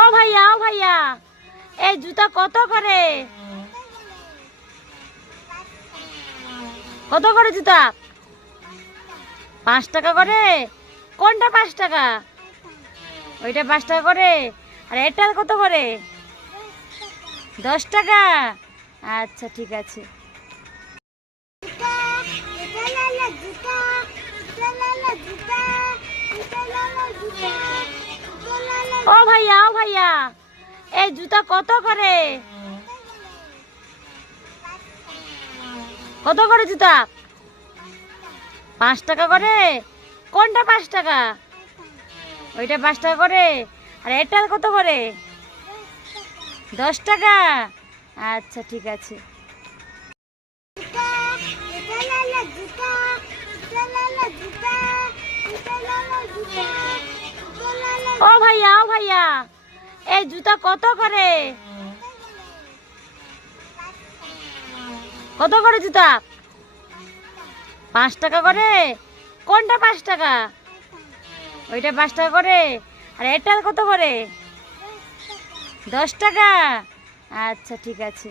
ও ভাইয়া এই জুতা কত করে? কত করে জুতা? 5 টাকা করে। কোনটা 5 টাকা? ওইটা 5 টাকা করে। আর এটা কত করে? 10 টাকা। আচ্ছা ঠিক আছে। ও ভাইয়া এই জুতা কত করে? কত করে জুতা? 5 টাকা করে। কোনটা 5 টাকা? ওইটা 5 টাকা করে। আর এটা কত করে? 10 টাকা। আচ্ছা ঠিক আছে। ও ভাইয়া এই জুতা কত করে? কত করে জুতা? 5 টাকা করে। কোনটা 5 টাকা? ওইটা 5 টাকা করে। আর এটা কত করে? 10 টাকা। আচ্ছা ঠিক আছে।